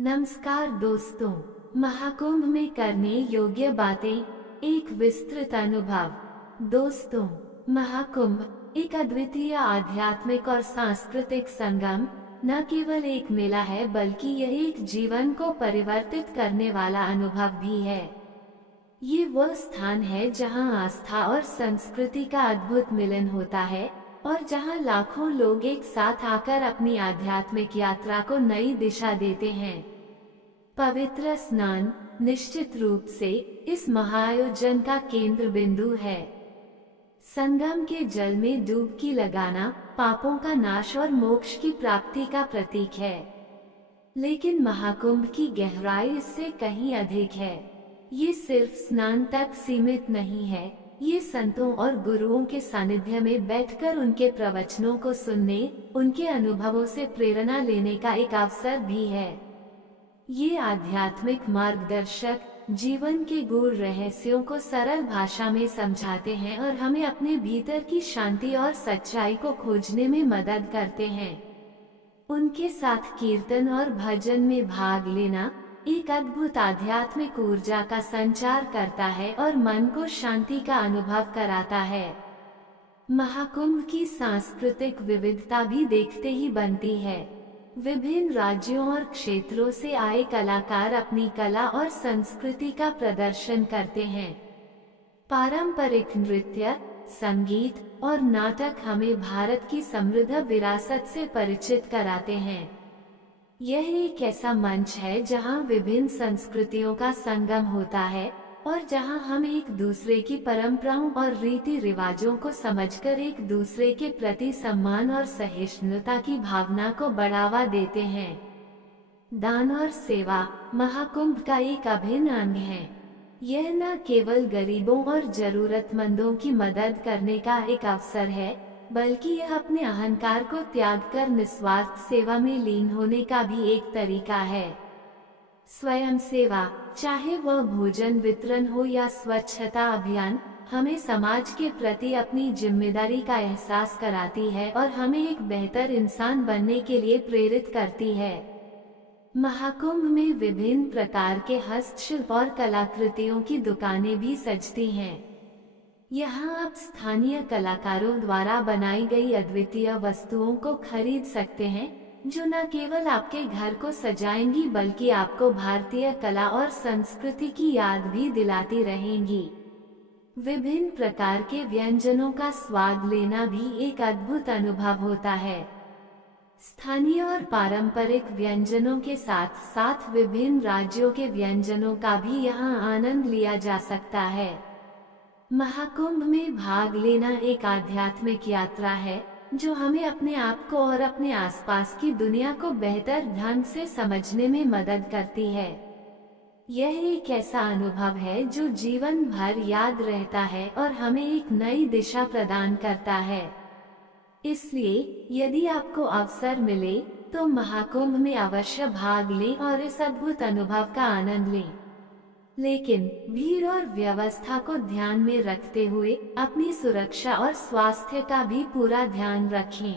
नमस्कार दोस्तों, महाकुंभ में करने योग्य बातें, एक विस्तृत अनुभव। दोस्तों, महाकुंभ एक अद्वितीय आध्यात्मिक और सांस्कृतिक संगम न केवल एक मेला है, बल्कि यह एक जीवन को परिवर्तित करने वाला अनुभव भी है। ये वह स्थान है जहां आस्था और संस्कृति का अद्भुत मिलन होता है और जहां लाखों लोग एक साथ आकर अपनी आध्यात्मिक यात्रा को नई दिशा देते हैं। पवित्र स्नान निश्चित रूप से इस महाआयोजन का केंद्र बिंदु है। संगम के जल में डुबकी लगाना पापों का नाश और मोक्ष की प्राप्ति का प्रतीक है, लेकिन महाकुंभ की गहराई इससे कहीं अधिक है। ये सिर्फ स्नान तक सीमित नहीं है, ये संतों और गुरुओं के सानिध्य में बैठकर उनके प्रवचनों को सुनने, उनके अनुभवों से प्रेरणा लेने का एक अवसर भी है। ये आध्यात्मिक मार्गदर्शक जीवन के गूढ़ रहस्यों को सरल भाषा में समझाते हैं और हमें अपने भीतर की शांति और सच्चाई को खोजने में मदद करते हैं। उनके साथ कीर्तन और भजन में भाग लेना एक अद्भुत आध्यात्मिक ऊर्जा का संचार करता है और मन को शांति का अनुभव कराता है। महाकुंभ की सांस्कृतिक विविधता भी देखते ही बनती है। विभिन्न राज्यों और क्षेत्रों से आए कलाकार अपनी कला और संस्कृति का प्रदर्शन करते हैं। पारंपरिक नृत्य, संगीत और नाटक हमें भारत की समृद्ध विरासत से परिचित कराते हैं। यह एक ऐसा मंच है जहां विभिन्न संस्कृतियों का संगम होता है और जहां हम एक दूसरे की परंपराओं और रीति रिवाजों को समझकर एक दूसरे के प्रति सम्मान और सहिष्णुता की भावना को बढ़ावा देते हैं। दान और सेवा महाकुंभ का एक अभिन्न अंग है। यह न केवल गरीबों और जरूरतमंदों की मदद करने का एक अवसर है, बल्कि यह अपने अहंकार को त्याग कर निस्वार्थ सेवा में लीन होने का भी एक तरीका है। स्वयं सेवा, चाहे वह भोजन वितरण हो या स्वच्छता अभियान, हमें समाज के प्रति अपनी जिम्मेदारी का एहसास कराती है और हमें एक बेहतर इंसान बनने के लिए प्रेरित करती है। महाकुंभ में विभिन्न प्रकार के हस्तशिल्प और कलाकृतियों की दुकानें भी सजती हैं। यहाँ आप स्थानीय कलाकारों द्वारा बनाई गई अद्वितीय वस्तुओं को खरीद सकते हैं, जो न केवल आपके घर को सजाएंगी बल्कि आपको भारतीय कला और संस्कृति की याद भी दिलाती रहेंगी। विभिन्न प्रकार के व्यंजनों का स्वाद लेना भी एक अद्भुत अनुभव होता है। स्थानीय और पारंपरिक व्यंजनों के साथ साथ विभिन्न राज्यों के व्यंजनों का भी यहाँ आनंद लिया जा सकता है। महाकुंभ में भाग लेना एक आध्यात्मिक यात्रा है जो हमें अपने आप को और अपने आसपास की दुनिया को बेहतर ढंग से समझने में मदद करती है। यह एक ऐसा अनुभव है जो जीवन भर याद रहता है और हमें एक नई दिशा प्रदान करता है। इसलिए यदि आपको अवसर मिले तो महाकुंभ में अवश्य भाग लें और इस अद्भुत अनुभव का आनंद लें। लेकिन भीड़ और व्यवस्था को ध्यान में रखते हुए अपनी सुरक्षा और स्वास्थ्य का भी पूरा ध्यान रखें।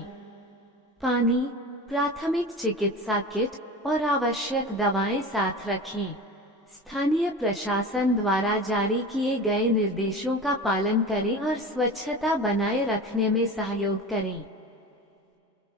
पानी, प्राथमिक चिकित्सा किट और आवश्यक दवाएं साथ रखें। स्थानीय प्रशासन द्वारा जारी किए गए निर्देशों का पालन करें और स्वच्छता बनाए रखने में सहयोग करें।